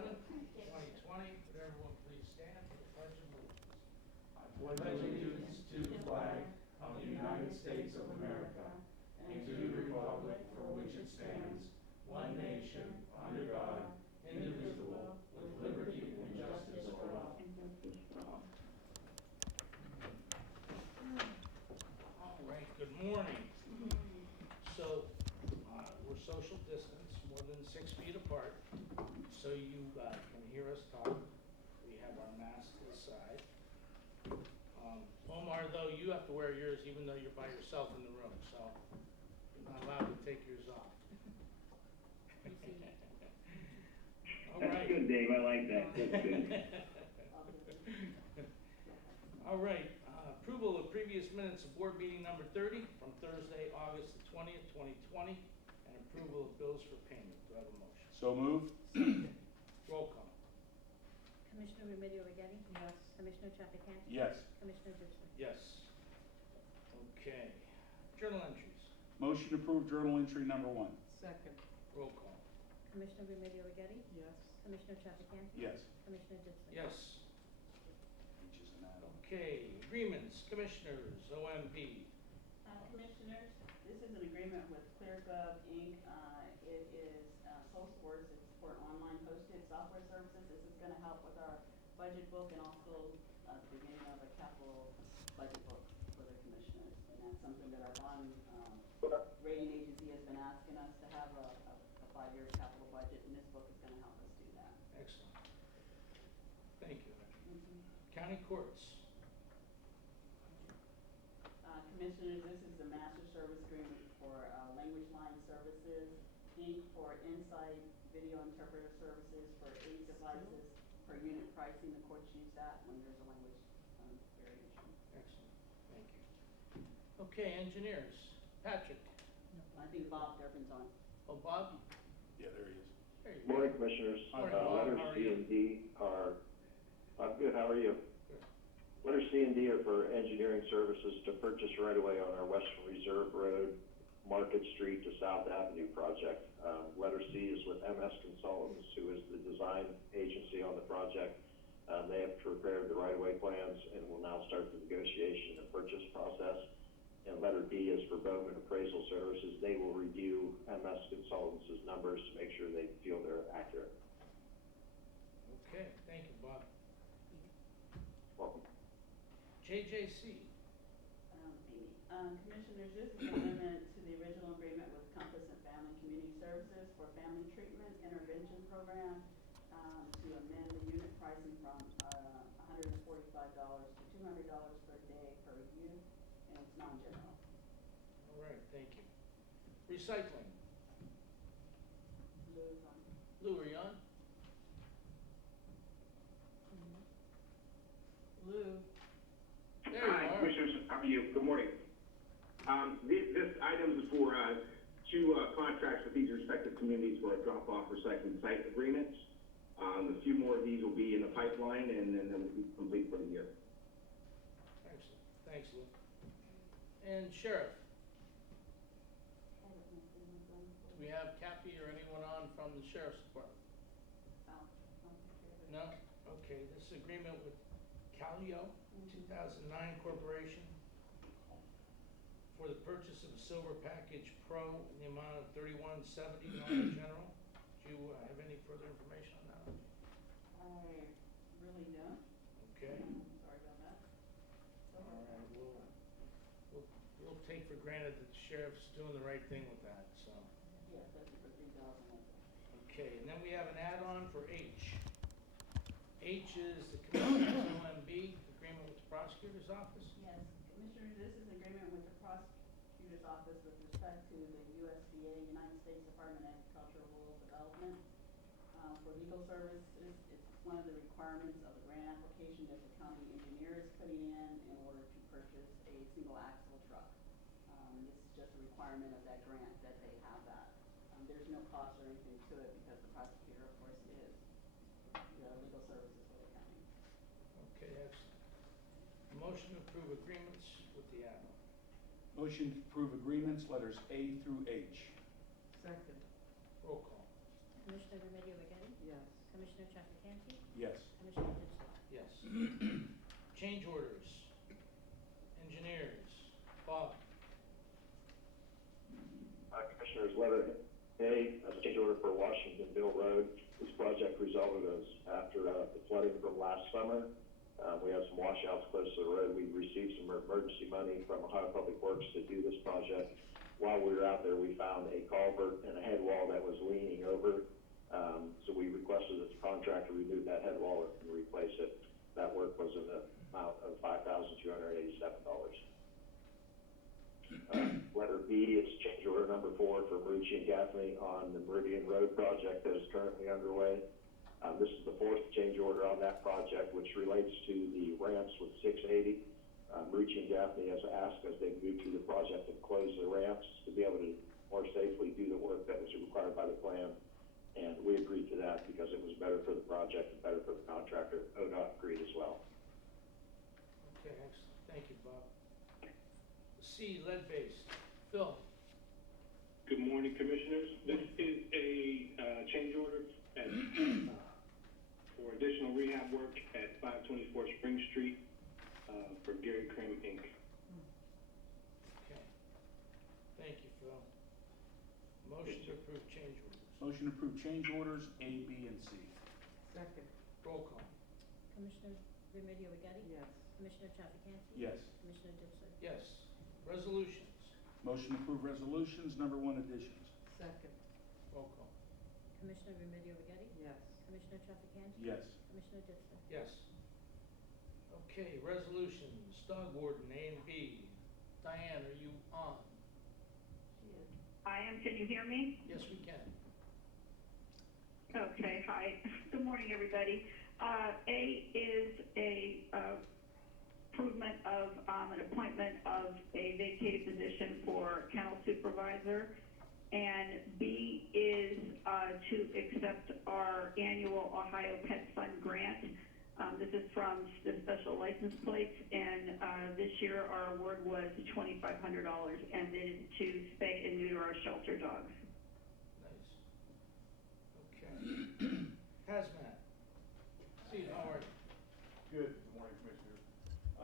7th, 2020. Would everyone please stand for the Pledge of Allegiance? I pledge allegiance to the flag of the United States of America and to the republic for which it stands, one nation, under God, indivisible, with liberty and justice for all. All right, good morning. So we're social distance, more than 6 feet apart, so you can hear us talk. We have our masks aside. Omar, though, you have to wear yours even though you're by yourself in the room, so you're not allowed to take yours off. All That's right. good, Dave. I like that. That's good. All right, approval of previous minutes of board meeting number 30 from Thursday, August the 20th, 2020, and approval of bills for payment. Do I have a motion? So moved. Roll call. Commissioner Remedy Agati? Yes. Commissioner Trafficant? Yes. Commissioner Ditzler? Yes. Okay. Journal entries. Motion to approve journal entry number 1. Second. Roll call. Commissioner Remedy Agati? Yes. Commissioner Trafficant? Yes. Commissioner Ditzler? Yes. Which is an add-on. Okay. Agreements. Commissioners. OMB. Commissioners, this is an agreement with ClearGov, Inc. It is sole source. It's for online hosted software services. This is going to help with our budget book and also the beginning of a capital budget book for the commissioners. And that's something that our bond rating agency has been asking us to have a 5-year capital budget, and this book is going to help us do that. Excellent. Thank you. County courts. Commissioners, this is the master service agreement for language line services, Inc. for inside video interpreter services for 8 devices per unit pricing. The courts use that when there's a language variation. Excellent. Thank you. Okay, engineers. Patrick. I think Bob Durbin's on. Oh, Bob. Yeah, there he is. There you go. Morning, Commissioners. Morning, Bob. How are Letters C you? and D are, I'm good. How are you? Good. Letters C and D are for engineering services to purchase right-of-way on our Western Reserve Road, Market Street to South Avenue project. Letter C is with MS Consultants, who is the design agency on the project. They have prepared the right-of-way plans and will now start the negotiation and purchase process. And letter D is for Bowman Appraisal Services. They will review MS Consultants' numbers to make sure they feel they're accurate. Okay, thank you, Bob. Welcome. JJC. Amy. Commissioners, this is an amendment to the original agreement with Compass and Family Community Services for Family Treatment Intervention Program to amend the unit pricing from $145 to $200 per day per youth, and it's non-general. All right, thank you. Recycling. Lou's on. Lou, are you on? Lou. There you Hi, are. Commissioners, how are you? Good morning. This item is for 2 contracts with these respective communities for a drop-off recycling site agreements. A few more of these will be in the pipeline, and then they'll be complete for the year. Excellent. Thanks, Lou. And Sheriff. Do we have Cappy or anyone on from the Sheriff's Department? No? Okay, this is agreement with Calio 2009 Corporation for the purchase of a Silver Package Pro in the amount of $31.70 non-general. Do you have any further information on that? I really don't. Okay. Sorry about that. All right, we'll take for granted that the sheriff's doing the right thing with that, so. Yes, that's for 3,000. Okay, and then we have an add-on for H. H is the Commissioner's OMB, agreement with the prosecutor's office. Yes, Commissioners, this is an agreement with the prosecutor's office with respect to the USDA, United States Department of Agricultural Rural Development. For legal services, it's one of the requirements of the grant application that the county engineer is putting in order to purchase a single axle truck. This is just a requirement of that grant that they have that. There's no cost or anything to it because the prosecutor, of course, is the legal services for the county. Okay, excellent. A motion to approve agreements with the add-on. Motion to approve agreements, letters A through H. Second. Roll call. Commissioner Remedy Agati? Yes. Commissioner Trafficante, Yes. Commissioner Ditzler. Yes. Change orders. Engineers. Bob. Commissioners, letter A, a change order for Washingtonville Road. This project resulted as after the flooding from last summer. We have some washouts close to the road. We received some emergency money from Ohio Public Works to do this project. While we were out there, we found a culvert and a head wall that was leaning over. So we requested that the contractor remove that head wall and replace it. That work was in the amount of $5,287. Letter B is change order number 4 for Marucci and Gaffney on the Meridian Road project that is currently underway. This is the 4th change order on that project, which relates to the ramps with 680. Marucci and Gaffney has asked as they move through the project to close the ramps to be able to more safely do the work that was required by the plan. And we agreed to that because it was better for the project and better for the contractor. ODOT agreed as well. Okay, excellent. Thank you, Bob. C, lead-based. Phil. Good morning, Commissioners. This is a change order for additional rehab work at 524 Spring Street for Gary Krim, Inc. Okay. Thank you, Phil. Motion to approve change orders. Motion to approve change orders A, B, and C. Second. Roll call. Commissioner Remedy Agati? Yes. Commissioner Trafficante? Yes. Commissioner Ditzler? Yes. Resolutions. Motion to approve resolutions, number 1 additions. Second. Roll call. Commissioner Remedy Agati? Yes. Commissioner Trafficante? Yes. Commissioner Ditzler? Yes. Okay, resolutions. Dog warden, A and B. Diane, are you on? I am. Can you hear me? Yes, we can. Okay. Hi. Good morning, everybody. A is a improvement of an appointment of a vacated position for kennel supervisor, and B is to accept our annual Ohio Pet Fund grant. This is from the special license plates, and this year our award was $2,500, and it is to spay and neuter our shelter dogs. Nice. Okay. Hazmat. Steve, how are you? Good morning, Commissioners.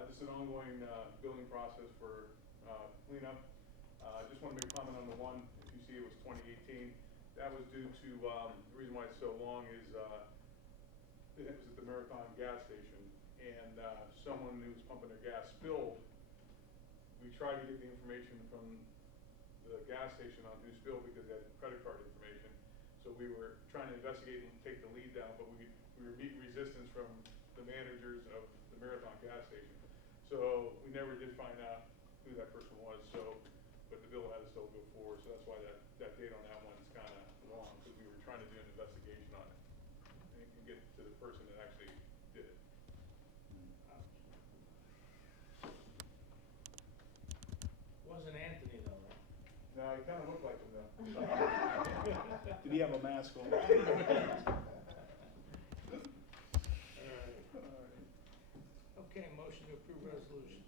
Just an ongoing billing process for cleanup. I just want to make a comment on the one, if you see it was 2018. That was due to, the reason why it's so long is it was at the Marathon gas station, and someone who was pumping their gas spilled. We tried to get the information from the gas station on who spilled because they had credit card information. So we were trying to investigate and take the lead down, but we were meeting resistance from the managers of the Marathon gas station. So we never did find out who that person was, but the bill had to still go forward, so that's why that date on that one is kind of long, because we were trying to do an investigation on it and get to the person that actually did it. Wasn't Anthony though, right? No, he kind of looked like him though. Did he have a mask on? All right. Okay, motion to approve resolutions.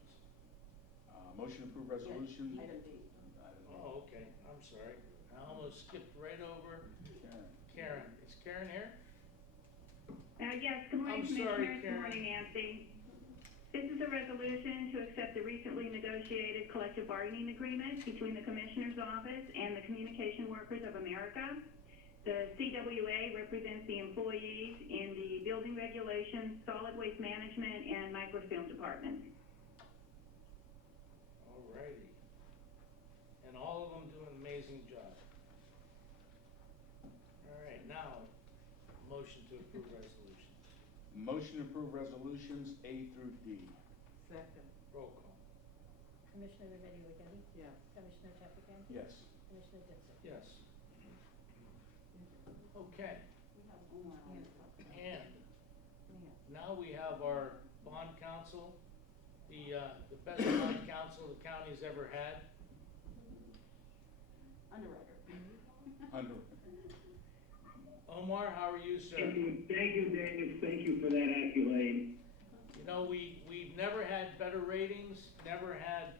Motion to approve resolution. Item D. Item D. Oh, okay, I'm sorry. I almost skipped right over Karen. Karen. Is Karen here? Yes, good morning, I'm sorry, Commissioners. Karen. Good morning, Nancy. This is a resolution to accept the recently negotiated collective bargaining agreement between the Commissioner's Office and the Communication Workers of America. The CWA represents the employees in the building regulations, solid waste management, and microfilm departments. All righty. And all of them do an amazing job. All right, now, motion to approve resolutions. Motion to approve resolutions A through D. Second. Roll call. Commissioner Remedy Agati? Yes. Commissioner Trafficante? Yes. Commissioner Ditzler? Yes. Okay, We have one more on this. and now we have our bond counsel, the best bond counsel the county's ever had. Underwriter. Under. Omar, how are you, sir? Thank you, Daniel. Thank you for that accolade. You know, we've never had better ratings, never had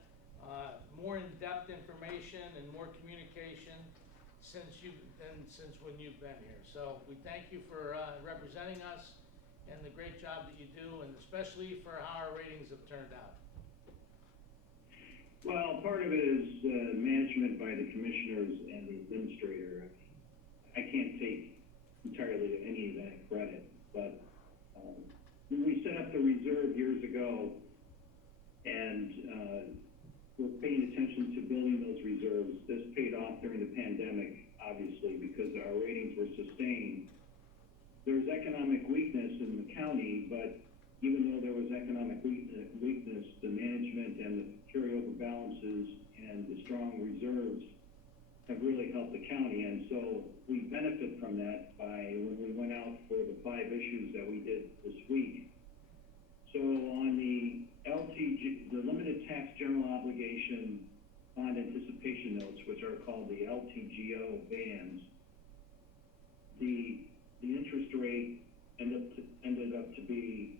more in-depth information and more communication since when you've been here. So we thank you for representing us and the great job that you do, and especially for how our ratings have turned out. Well, part of it is management by the commissioners and the administrator. I can't take entirely any of that credit, but when we set up the reserve years ago and we're paying attention to building those reserves, this paid off during the pandemic, obviously, because our ratings were sustained. There's economic weakness in the county, but even though there was economic weakness, the management and the carryover balances and the strong reserves have really helped the county. And so we benefit from that by when we went out for the 5 issues that we did this week. So on the LTG, the limited tax general obligation bond anticipation notes, which are called the LTGO bands, the interest rate ended up to be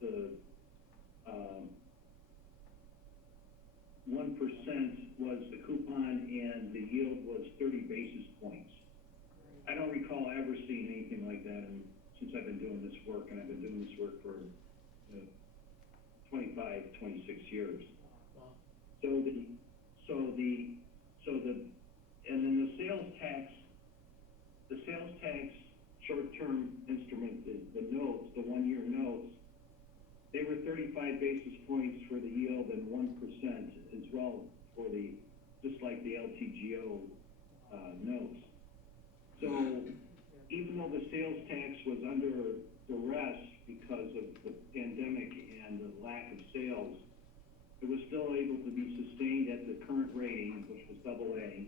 the 1% was the coupon and the yield was 30 basis points. I don't recall ever seeing anything like that since I've been doing this work, and I've been doing this work for 25, 26 years. Wow. And then the sales tax short-term instrument, the notes, the 1-year notes, they were 35 basis points for the yield and 1% as well for just like the LTGO notes. So even though the sales tax was under duress because of the pandemic and the lack of sales, it was still able to be sustained at the current rating, which was AA,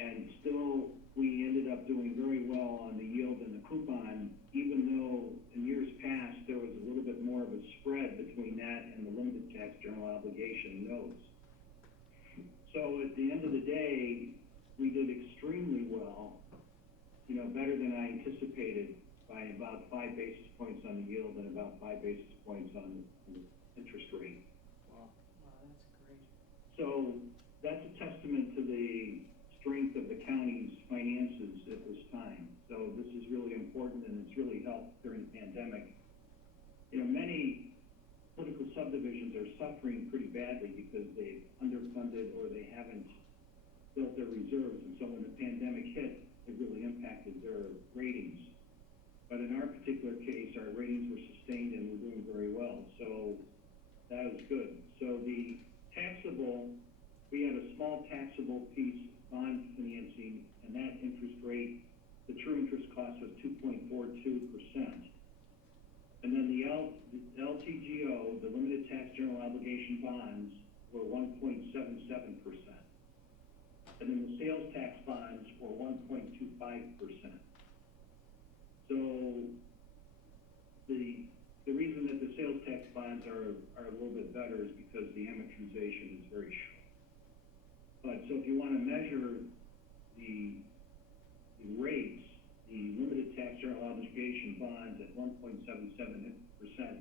and still we ended up doing very well on the yield and the coupon, even though in years past there was a little bit more of a spread between that and the limited tax general obligation notes. So at the end of the day, we did extremely well, better than I anticipated by about 5 basis points on the yield and about 5 basis points on the interest rate. Wow. Wow, that's great. So that's a testament to the strength of the county's finances at this time. So this is really important, and it's really helped during the pandemic. Many political subdivisions are suffering pretty badly because they've underfunded or they haven't built their reserves. And so when the pandemic hit, it really impacted their ratings. But in our particular case, our ratings were sustained and we're doing very well. So that was good. So the taxable, we had a small taxable piece bond financing, and that interest rate, the true interest cost was 2.42%. And then the LTGO, the limited tax general obligation bonds, were 1.77%. And then the sales tax bonds were 1.25%. So the reason that the sales tax bonds are a little bit better is because the amortization is very short. But so if you want to measure the rates, the limited tax general obligation bonds at 1.77%,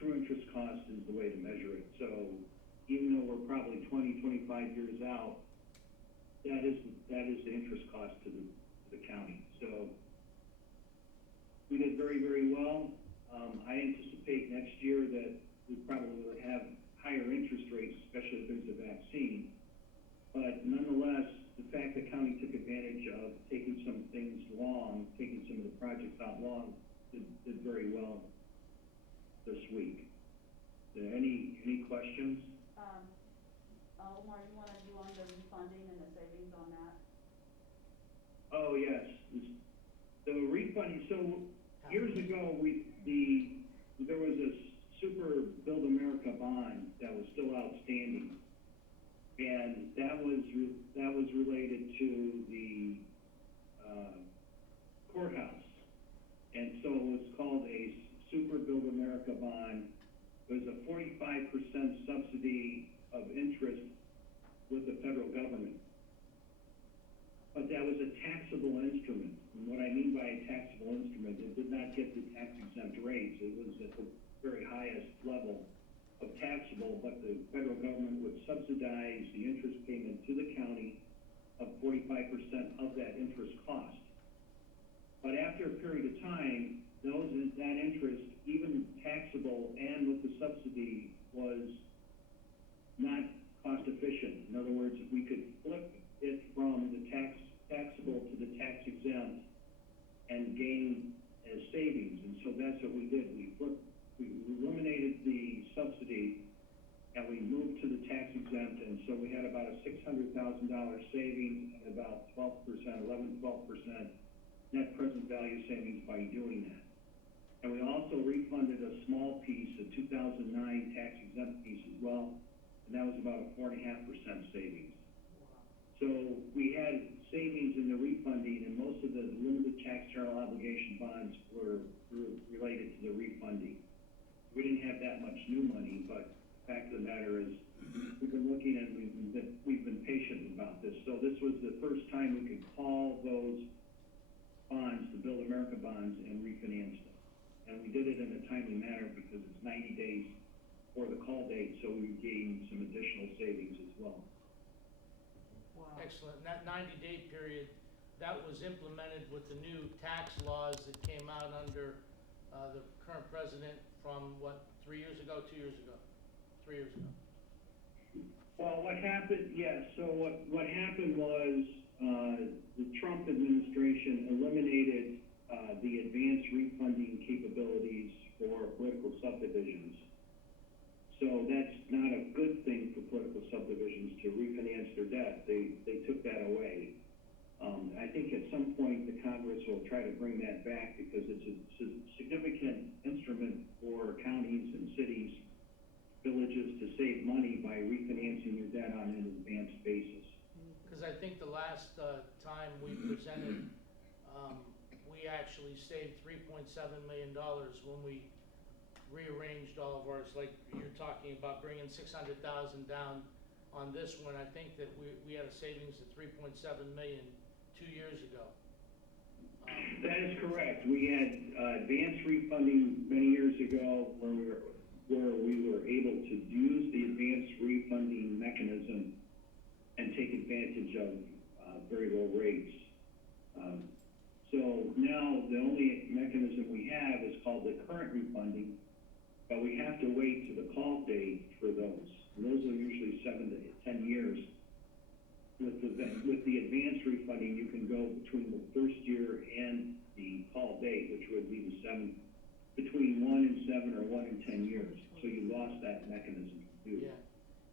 true interest cost is the way to measure it. So even though we're probably 20, 25 years out, that is the interest cost to the county. So we did very, very well. I anticipate next year that we probably will have higher interest rates, especially if there's a vaccine. But nonetheless, the fact that county took advantage of taking some things long, taking some of the projects out long, did very well this week. Any questions? Omar, you want to do on the refunding and the savings on that? Oh, yes. The refunding, so years ago, there was a Super Build America bond that was still outstanding. And that was related to the courthouse. And so it was called a Super Build America bond. It was a 45% subsidy of interest with the federal government. But that was a taxable instrument. And what I mean by a taxable instrument, it did not get the tax exempt rates. It was at the very highest level of taxable, but the federal government would subsidize the interest payment to the county of 45% of that interest cost. But after a period of time, that interest, even taxable and with the subsidy, was not cost efficient. In other words, we could flip it from the taxable to the tax exempt and gain as savings. And so that's what we did. We eliminated the subsidy and we moved to the tax exempt. And so we had about a $600,000 savings and about 12% net present value savings by doing that. And we also refunded a small piece, a 2009 tax exempt piece as well, and that was about a 4.5% savings. So we had savings in the refunding, and most of the limited tax general obligation bonds were related to the refunding. We didn't have that much new money, but the fact of the matter is we've been looking and we've been patient about this. So this was the first time we could call those bonds, the Build America bonds, and refinance them. And we did it in a timely manner because it's 90 days for the call date, so we gained some additional savings as well. Wow. Excellent. And that 90-day period, that was implemented with the new tax laws that came out under the current president from, what, 3 years ago, 2 years ago? 3 years ago. Well, what happened, so what happened was the Trump administration eliminated the advanced refunding capabilities for political subdivisions. So that's not a good thing for political subdivisions to refinance their debt. They took that away. I think at some point the Congress will try to bring that back because it's a significant instrument for counties and cities, villages to save money by refinancing your debt on an advanced basis. Because I think the last time we presented, we actually saved $3.7 million when we rearranged all of ours, like you're talking about bringing 600,000 down on this one. I think that we had a savings of 3.7 million 2 years ago. That is correct. We had advanced refunding many years ago where we were able to use the advanced refunding mechanism and take advantage of very low rates. So now the only mechanism we have is called the current refunding, but we have to wait to the call date for those. And those are usually 7 to 10 years. With the advanced refunding, you can go between the first year and the call date, which would be between 1 and 7 or 1 and 10 years. So you lost that mechanism to do. Yeah.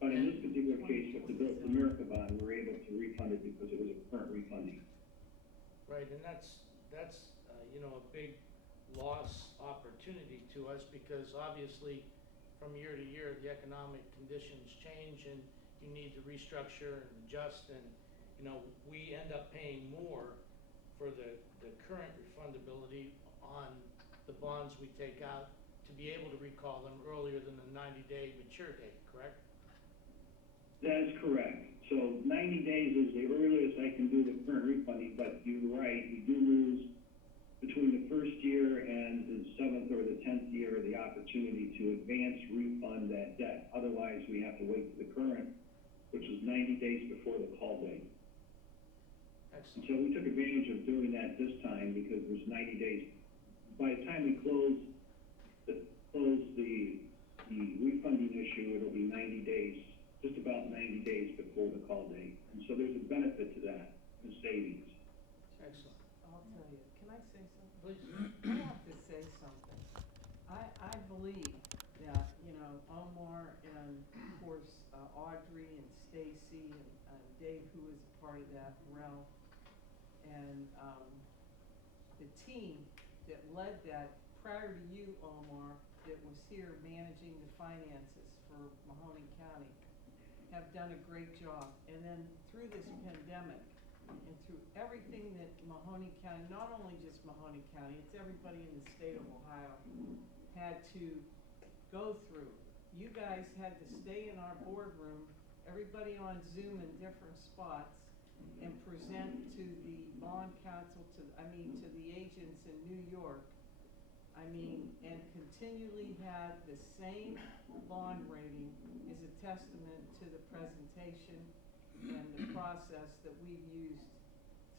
But in this particular case, with the Build America bond, we were able to refund it because it was a current refunding. Right, and that's a big loss opportunity to us because obviously from year to year, the economic conditions change and you need to restructure and adjust, and we end up paying more for the current refundability on the bonds we take out to be able to recall them earlier than the 90-day mature date, correct? That is correct. So 90 days is the earliest I can do the current refunding, but you're right, we do lose between the first year and the 7th or the 10th year the opportunity to advance refund that debt. Otherwise, we have to wait for the current, which is 90 days before the call date. Excellent. And so we took advantage of doing that this time because it was 90 days. By the time we close the refunding issue, it'll be 90 days, just about 90 days before the call date. And so there's a benefit to that, the savings. Excellent. I'll tell you, can I say something? Please. I have to say something. I believe that, Omar and of course Audrey and Stacy and Dave, who is a part of that, Ralph, and the team that led that prior to you, Omar, that was here managing the finances for Mahoning County, have done a great job. And then through this pandemic and through everything that Mahoning County, not only just Mahoning County, it's everybody in the state of Ohio, had to go through. You guys had to stay in our boardroom, everybody on Zoom in different spots, and present to the bond counsel, to the agents in New York, and continually had the same bond rating is a testament to the presentation and the process that we've used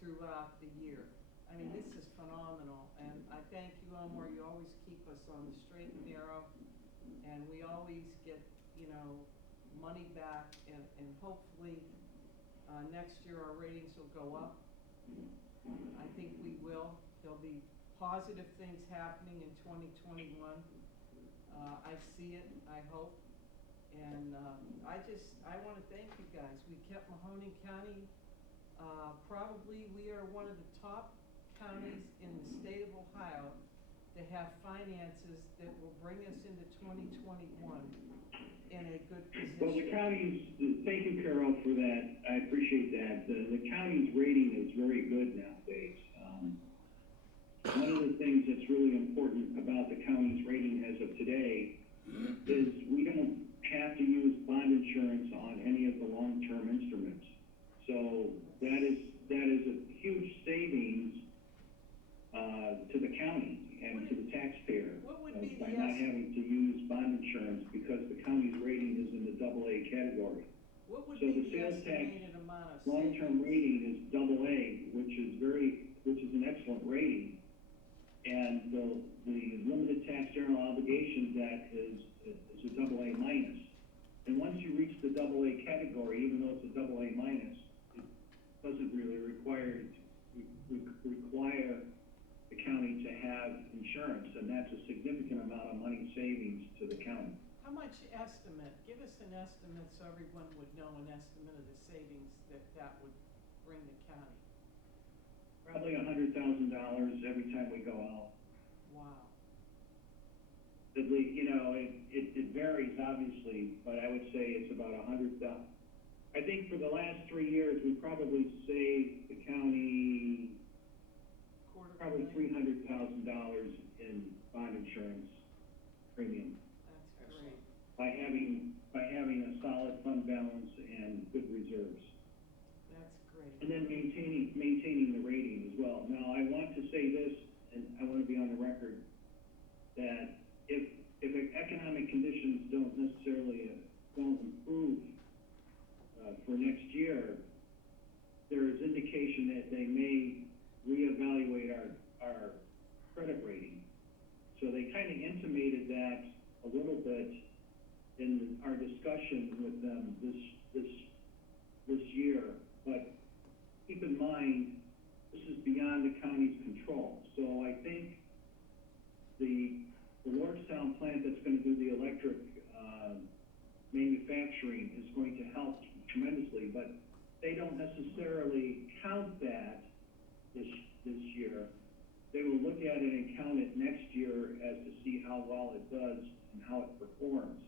throughout the year. I mean, this is phenomenal, and I thank you, Omar, you always keep us on the straight and narrow, and we always get, you know, money back, and hopefully, next year our ratings will go up. I think we will. There'll be positive things happening in 2021. I see it, I hope. And I want to thank you guys. We kept Mahoning County, probably we are one of the top counties in the state of Ohio to have finances that will bring us into 2021 in a good position. Well, the county's, thank you, Carol, for that. I appreciate that. The county's rating is very good nowadays. One of the things that's really important about the county's rating as of today is we don't have to use bond insurance on any of the long-term instruments. So that is a huge savings to the county and to the taxpayer by not having to use bond insurance because the county's rating is in the AA category. What would So be the the sales tax estimated amount of long-term savings? rating is AA, which is an excellent rating. And the limited tax general obligation debt is a AA minus. And once you reach the AA category, even though it's a AA minus, it doesn't really require the county to have insurance, and that's a significant amount of money savings to the county. How much estimate? Give us an estimate so everyone would know an estimate of the savings that would bring the county. Probably $100,000 every time we go out. Wow. It varies obviously, but I would say it's about $100,000. I think for the last 3 years, we probably saved the county probably $300,000 in bond insurance premium That's great. by having a solid fund balance and good reserves. That's great. And then maintaining the rating as well. Now, I want to say this, and I want to be on the record, that if economic conditions don't necessarily don't improve for next year, there is indication that they may reevaluate our credit rating. So they kind of intimated that a little bit in our discussion with them this year, but keep in mind, this is beyond the county's control. So I think the Lordstown plant that's going to do the electric manufacturing is going to help tremendously, but they don't necessarily count that this year. They will look at it and count it next year as to see how well it does and how it performs.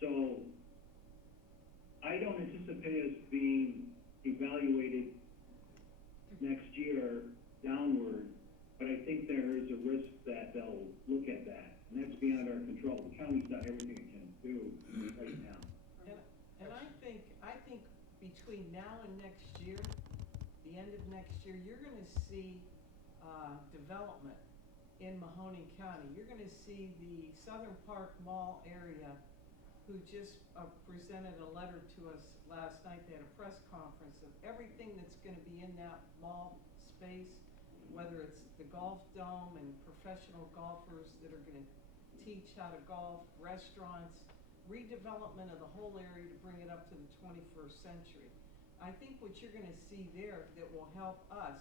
So I don't anticipate us being evaluated next year downward, but I think there is a risk that they'll look at that, and that's beyond our control. The county's done everything it can do right now. And I think between now and next year, the end of next year, you're going to see development in Mahoning County. You're going to see the Southern Park Mall area, who just presented a letter to us last night. They had a press conference of everything that's going to be in that mall space, whether it's the golf dome and professional golfers that are going to teach how to golf, restaurants, redevelopment of the whole area to bring it up to the 21st century. I think what you're going to see there that will help us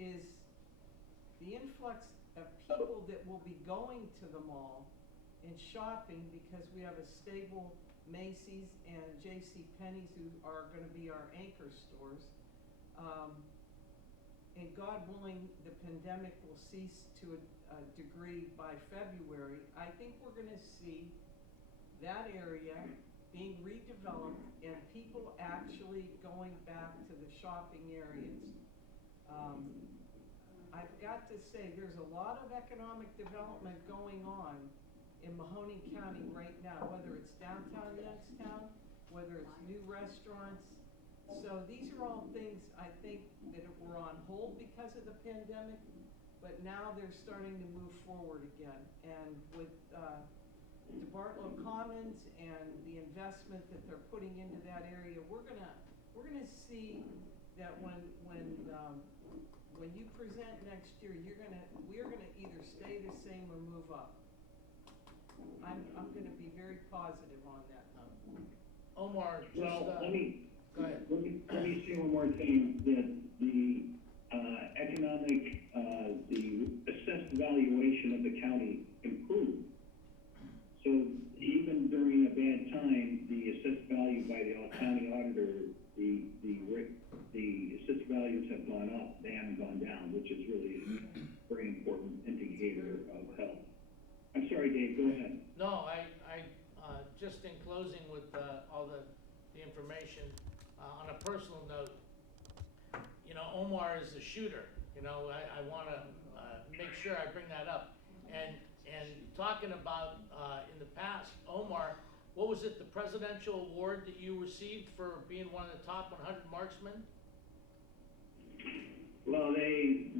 is the influx of people that will be going to the mall and shopping, because we have a stable Macy's and J.C. Penney's who are going to be our anchor stores. And God willing, the pandemic will cease to a degree by February. I think we're going to see that area being redeveloped and people actually going back to the shopping areas. I've got to say, there's a lot of economic development going on in Mahoning County right now, whether it's downtown Youngstown, whether it's new restaurants. So these are all things I think that were on hold because of the pandemic, but now they're starting to move forward again. And with DeBartolo Commons and the investment that they're putting into that area, we're gonna see that when you present next year, we're gonna either stay the same or move up. I'm gonna be very positive on that number. Omar, just, Well, go ahead. let me say one more thing, that the economic, the assessed valuation of the county improved. So even during a bad time, the assessed value by the county auditor, the assessed values have gone up, they haven't gone down, which is really a very important indicator of health. I'm sorry, Dave, go ahead. No, just in closing with, all the information, on a personal note, you know, Omar is a shooter, you know, I wanna, make sure I bring that up. And talking about, in the past, Omar, what was it, the presidential award that you received for being one of the top 100 marksmen? Well, there's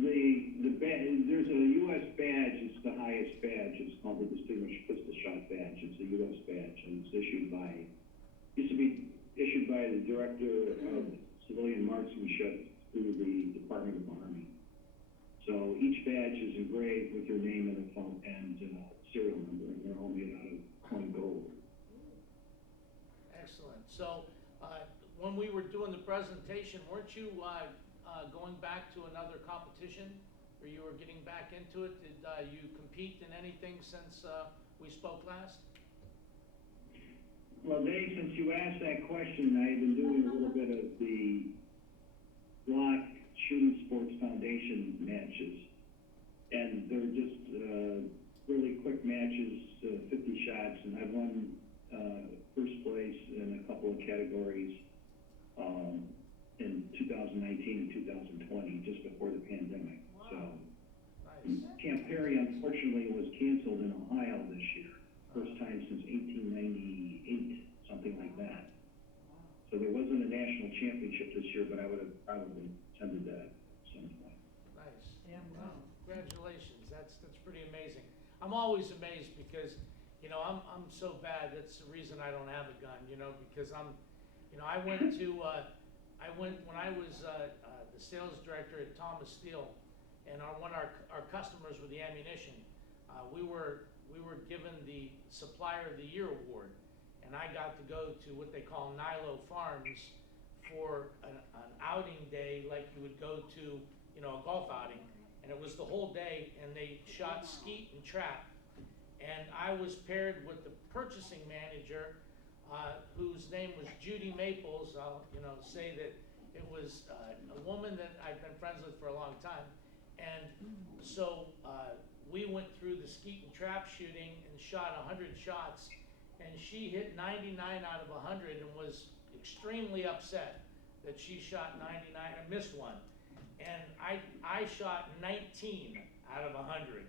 a U.S. badge, it's the highest badge, it's called the Distinguished Pistol Shot Badge, it's a U.S. badge, and it's used to be issued by the Director of Civilian Marksmanship through the Department of the Army. So each badge is engraved with your name and a phone and serial number, and they're all made out of coin gold. Excellent. So, when we were doing the presentation, weren't you, going back to another competition, or you were getting back into it? Did, you compete in anything since, we spoke last? Well, Dave, since you asked that question, I've been doing a little bit of the Block Shooting Sports Foundation matches, and they're just really quick matches, 50 shots, and I've won first place in a couple of categories in 2019 and 2020, just before the pandemic. Wow. So Nice. Camp Perry, unfortunately, was canceled in Ohio this year, first time since 1898, something like that. So there wasn't a national championship this year, but I would have probably attended that at some point. Nice. Yeah, Wow. wow. Congratulations. That's pretty amazing. I'm always amazed because, you know, I'm so bad. That's the reason I don't have a gun, you know, because I went when I was the sales director at Thomas Steel, and one of our customers were the ammunition. We were given the Supplier of the Year award, and I got to go to what they call Nilo Farms for an outing day, like you would go to, you know, a golf outing, and it was the whole day, and they shot skeet and trap, and I was paired with the purchasing manager, whose name was Judy Maples. I'll, you know, say that it was a woman that I've been friends with for a long time, and so we went through the skeet and trap shooting and shot 100 shots, and she hit 99 out of 100 and was extremely upset that she shot 99 and missed one, and I shot 19 out of 100,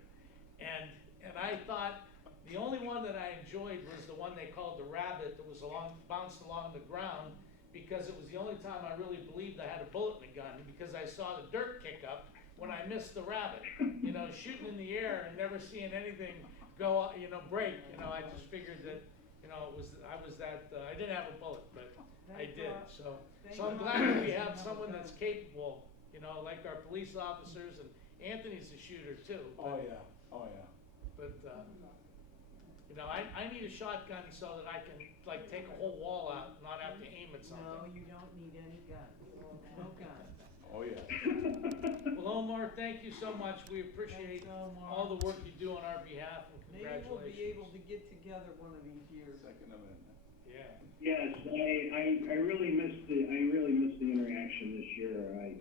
and I thought the only one that I enjoyed was the one they called the rabbit that was bounced along the ground, because it was the only time I really believed I had a bullet in the gun, because I saw the dirt kick up when I missed the rabbit. You know, shooting in the air and never seeing anything go, you know, break. You know, I just figured that, you know, I didn't have a bullet, but I did. So I'm glad that we have someone that's capable, you know, like our police officers, and Anthony's a shooter too. Oh, yeah, oh, yeah. But, you know, I need a shotgun so that I can, like, take a whole wall out, not have to aim at No, something. you don't need any guns. No guns. Oh, yeah. Well, Omar, thank you so much. We appreciate Thanks, Omar. all the work you do on our behalf, and Maybe we'll congratulations. be able to get together one of these years. Second Amendment. Yeah. Yes, I really missed the interaction this year. I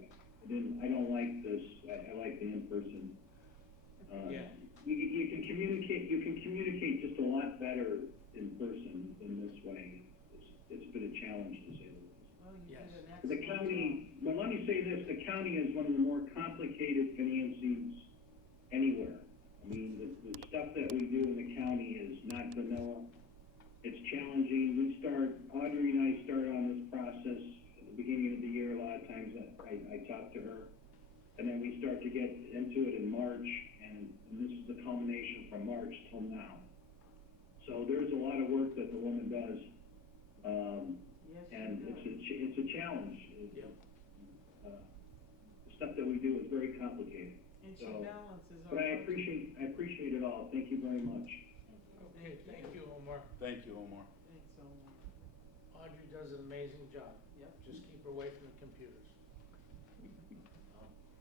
don't like this. I like the in-person. Yeah. You can communicate just a lot better in person than this way. It's been a challenge, to say the least. Well, you Yes. did an The excellent county, job. but let me say this, the county is one of the more complicated financings anywhere. I mean, the stuff that we do in the county is not vanilla. It's challenging. Audrey and I start on this process at the beginning of the year. A lot of times I talk to her, and then we start to get into it in March, and this is the culmination from March till now. So there's a lot of work that the woman does, Yes, and she does. it's a challenge. Yep. The stuff that we do is very complicated. And she So, balances our. but I budget. appreciate it all. Thank you very much. Okay, thank you, Omar. Thank you, Omar. Thanks, Omar. Audrey does an amazing job. Yep. Just keep her away from the computers.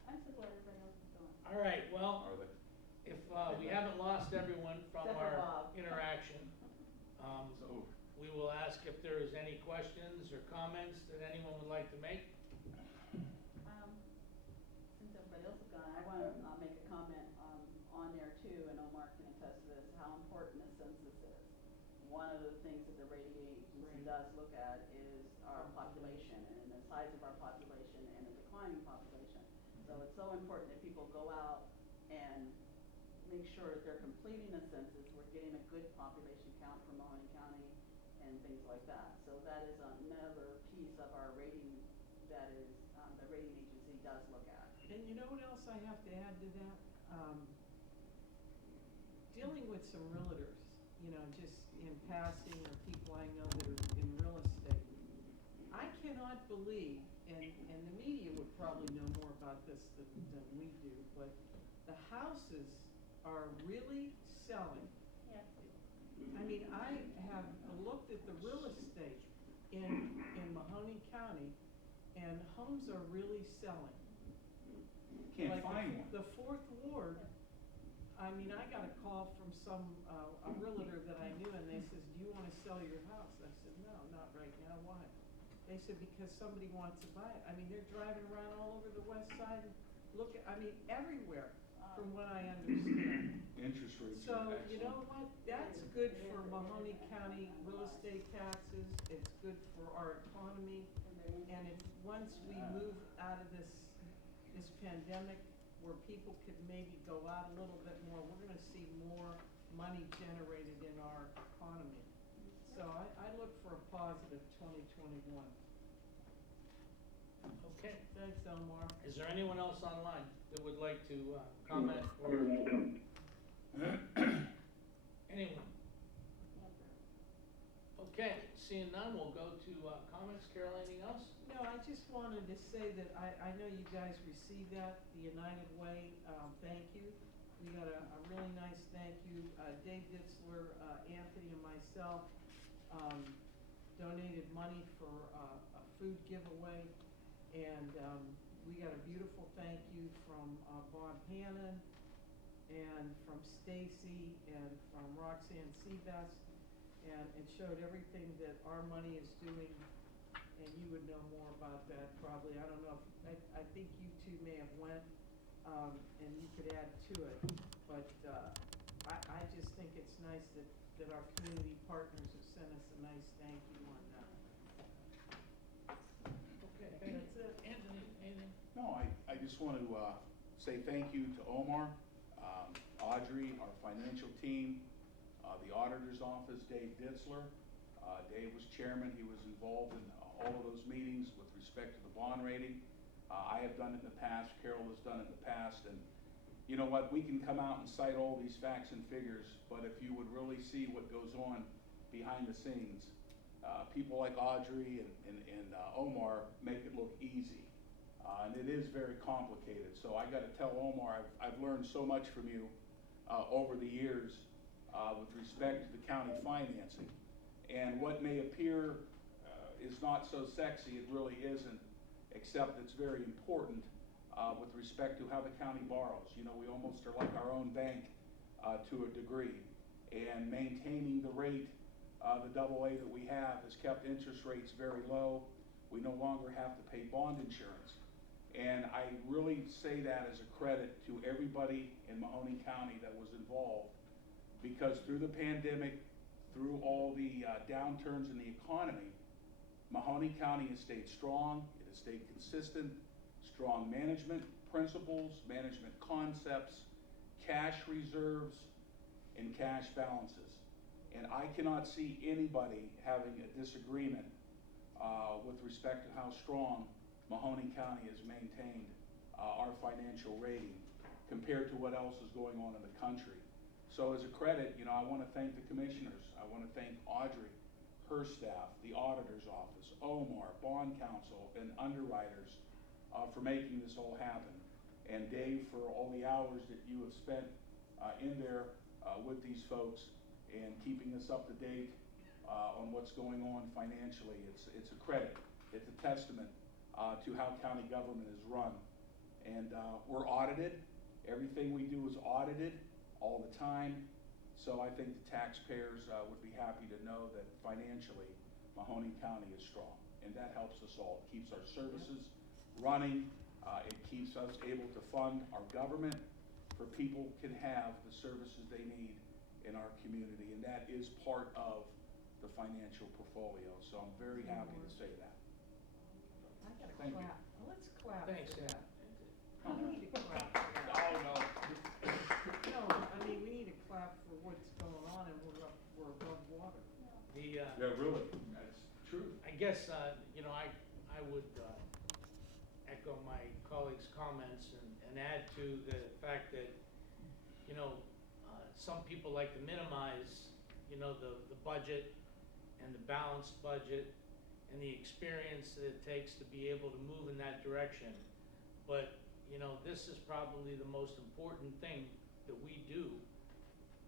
I'm so glad everybody else is doing. All right, well, Are they? if, we haven't lost everyone from Except for our Bob. interaction, So, we will ask if there is any questions or comments that anyone would like to make. Since everybody else is gone, I wanna, make a comment, on there too, and Omar can attest to this, how important the census is. One of the things that the rating agency does look at is our population, and the size of our population and the declining population. So it's so important that people go out and make sure that they're completing the census, we're getting a good population count for Mahoning County and things like that. So that is another piece of our rating that is, the rating agency does look at. And you know what else I have to add to that? Dealing with some realtors, you know, just in passing, or people I know that are in real estate. I cannot believe, and the media would probably know more about this than we do, but the houses are really selling. Yeah. I mean, I have looked at the real estate in Mahoning County, and homes are really selling. can't Like find one. the fourth ward, I mean, I got a call from some, a realtor that I knew, and they says, do you wanna sell your house? I said, no, not right now, why? They said, because somebody wants to buy it. I mean, they're driving around all over the west side, everywhere, from what I understand. Interest rates So, are you know what, that's good for Mahoning County real estate taxes, it's good for our economy, and if, once we move out of this pandemic, where people could maybe go out a little bit more, we're gonna see more money generated in our economy. So I look for a positive 2021. Okay, Thanks, Omar. is there anyone else online that would like to, comment or You're welcome. anyone? Okay, seeing none, we'll go to, comments. Carol, anything else? No, I just wanted to say that I know you guys received that, the United Way, thank you. We got a really nice thank you. Dave Ditzler, Anthony and myself, donated money for, a food giveaway. And, we got a beautiful thank you from, Bob Hannon, and from Stacy, and from Roxanne Seabass. And it showed everything that our money is doing, and you would know more about that probably. I don't know if, I think you two may have went, and you could add to it. But, I just think it's nice that our community partners have sent us a nice thank you on that. Okay, thank you. That's it. Anthony, anything? No, I just want to say thank you to Omar, Audrey, our financial team, the auditor's office, Dave Ditzler. Dave was chairman, he was involved in all of those meetings with respect to the bond rating. I have done it in the past, Carol has done it in the past, and you know what, we can come out and cite all these facts and figures, but if you would really see what goes on behind the scenes, people like Audrey and Omar make it look easy. And it is very complicated. So I got to tell Omar, I've learned so much from you over the years with respect to the county financing. And what may appear is not so sexy, it really isn't, except it's very important with respect to how the county borrows. You know, we almost are like our own bank to a degree. And maintaining the rate, the AA that we have has kept interest rates very low. We no longer have to pay bond insurance. And I really say that as a credit to everybody in Mahoning County that was involved, because through the pandemic, through all the downturns in the economy, Mahoning County has stayed strong, it has stayed consistent, strong management principles, management concepts, cash reserves, and cash balances. And I cannot see anybody having a disagreement with respect to how strong Mahoning County has maintained our financial rating compared to what else is going on in the country. So as a credit, you know, I want to thank the commissioners. I want to thank Audrey, her staff, the auditor's office, Omar, bond counsel, and underwriters for making this all happen. And Dave, for all the hours that you have spent in there with these folks and keeping us up to date on what's going on financially. It's a credit. It's a testament to how county government is run. And we're audited. Everything we do is audited all the time. So I think the taxpayers would be happy to know that financially Mahoning County is strong. And that helps us all. It keeps our services running. It keeps us able to fund our government for people can have the services they need in our community. And that is part of the financial portfolio. So I'm very happy to say that. I gotta Thank you. clap. Let's clap Thanks, for Ed. that. We need to clap for that. Oh, no. No, I mean, we need to clap for what's going on and we're above water. The, Yeah, really. That's true. I guess, you know, I would echo my colleagues' comments and add to the fact that, you know, some people like to minimize, you know, the budget and the balanced budget and the experience that it takes to be able to move in that direction. But, you know, this is probably the most important thing that we do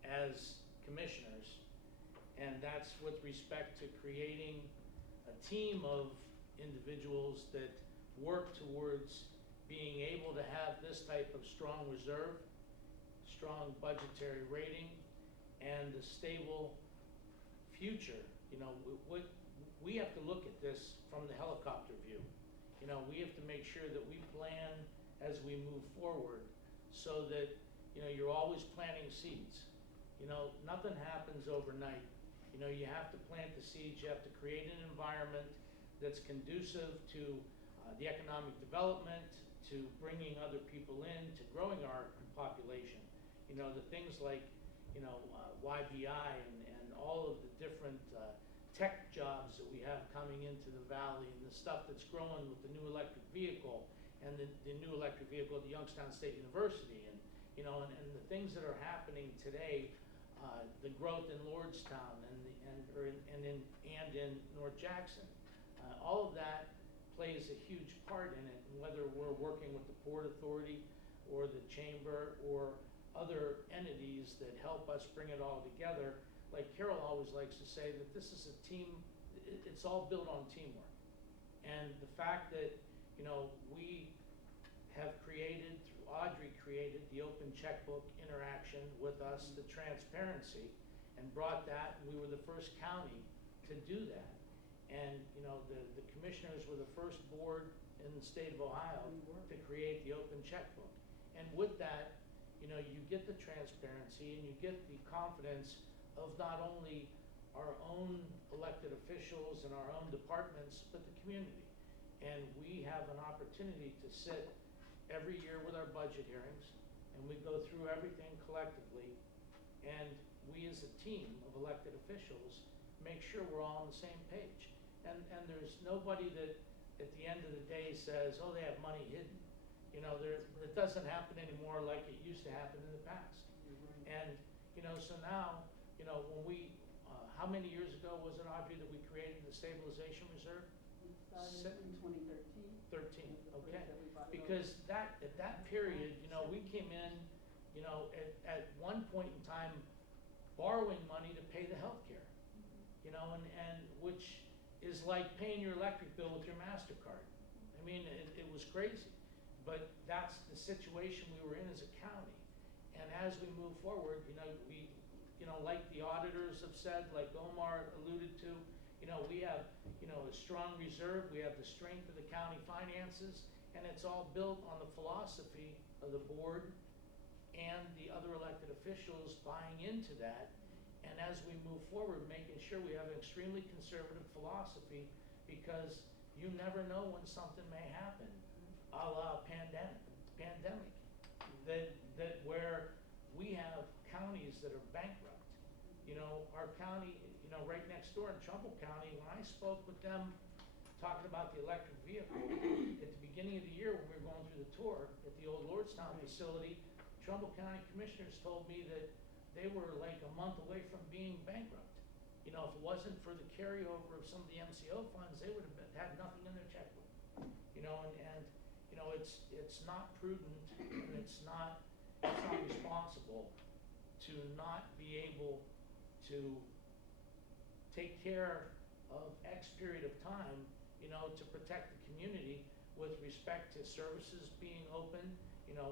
as commissioners, and that's with respect to creating a team of individuals that work towards being able to have this type of strong reserve, strong budgetary rating, and a stable future. You know, we have to look at this from the helicopter view. You know, we have to make sure that we plan as we move forward so that, you know, you're always planting seeds. You know, nothing happens overnight. You know, you have to plant the seeds, you have to create an environment that's conducive to the economic development, to bringing other people in, to growing our population. You know, the things like, you know, YBI and all of the different tech jobs that we have coming into the valley, and the stuff that's growing with the new electric vehicle and the new electric vehicle at the Youngstown State University, and, you know, and the things that are happening today, the growth in Lordstown and in North Jackson. All of that plays a huge part in it, and whether we're working with the Port Authority or the Chamber or other entities that help us bring it all together. Like Carol always likes to say, that this is a team, it's all built on teamwork. And the fact that, you know, we have created, through Audrey created, the open checkbook interaction with us, the transparency, and brought that, and we were the first county to do that. And, you know, the commissioners were the first board in the state of Ohio to create the open checkbook. And with that, you know, you get the transparency and you get the confidence of not only our own elected officials and our own departments, but the community. And we have an opportunity to sit every year with our budget hearings, and we go through everything collectively, and we as a team of elected officials make sure we're all on the same page. And there's nobody that at the end of the day says, oh, they have money hidden. You know, it doesn't happen anymore like it used to happen in the past. And, you know, so now, you know, when we, how many years ago was it, Audrey, that we created the stabilization reserve? We started in 2013. 13, okay. That we brought it Because at that period, you know, we came in, you know, at one point in time, borrowing money to pay the healthcare. You know, and which is like paying your electric bill with your MasterCard. I mean, it was crazy. But that's the situation we were in as a county. And as we move forward, you know, we, you know, like the auditors have said, like Omar alluded to, you know, we have, you know, a strong reserve, we have the strength of the county finances, and it's all built on the philosophy of the board and the other elected officials buying into that. And as we move forward, making sure we have an extremely conservative philosophy, because you never know when something may happen, a la pandemic, that where we have counties that are bankrupt. You know, our county, you know, right next door in Trumbull County, when I spoke with them talking about the electric vehicle at the beginning of the year when we were going through the tour at the old Lordstown facility, Trumbull County commissioners told me that they were like a month away from being bankrupt. You know, if it wasn't for the carryover of some of the MCO funds, they would have had nothing in their checkbook. You know, and, you know, it's not prudent and it's not responsible to not be able to take care of X period of time, you know, to protect the community with respect to services being open. You know,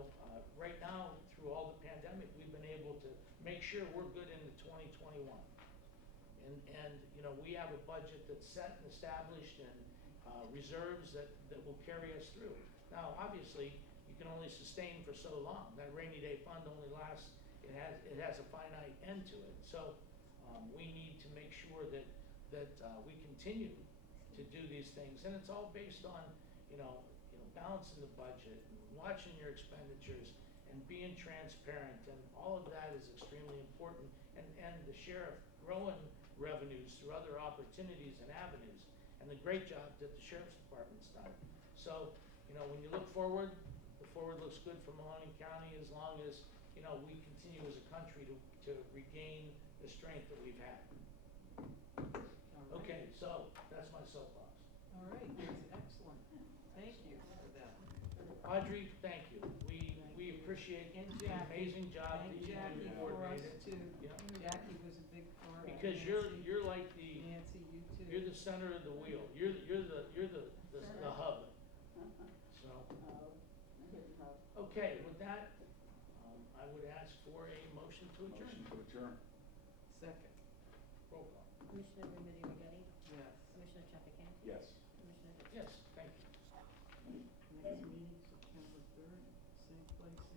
right now, through all the pandemic, we've been able to make sure we're good into 2021. And, you know, we have a budget that's set and established and reserves that will carry us through. Now, obviously, you can only sustain for so long. That rainy day fund only lasts, it has a finite end to it. So we need to make sure that we continue to do these things. And it's all based on, you know, balancing the budget and watching your expenditures and being transparent, and all of that is extremely important. And the sheriff growing revenues through other opportunities and avenues, and the great job that the sheriff's department's done. So, you know, when you look forward, the forward looks good for Mahoning County as long as, you know, we continue as a country to regain the strength that we've had. All right. Okay, so that's my soapbox. All right, that's excellent. Thank you for that. Audrey, thank you. We appreciate And the Jackie. amazing job that Thank you Jackie do for us coordinated. too. Yeah. Jackie was a big part. Because Nancy. you're like the, Nancy, you too. you're the center of the wheel. You're the hub. So, okay, with that, I would ask for a motion to adjourn. Motion to adjourn. Second, Roll call. Commissioner Remedy Agati? yes. Commissioner Trafficant? Yes. Commissioner Ditzler? Yes, thank you. Next meeting, September 3rd, same place, same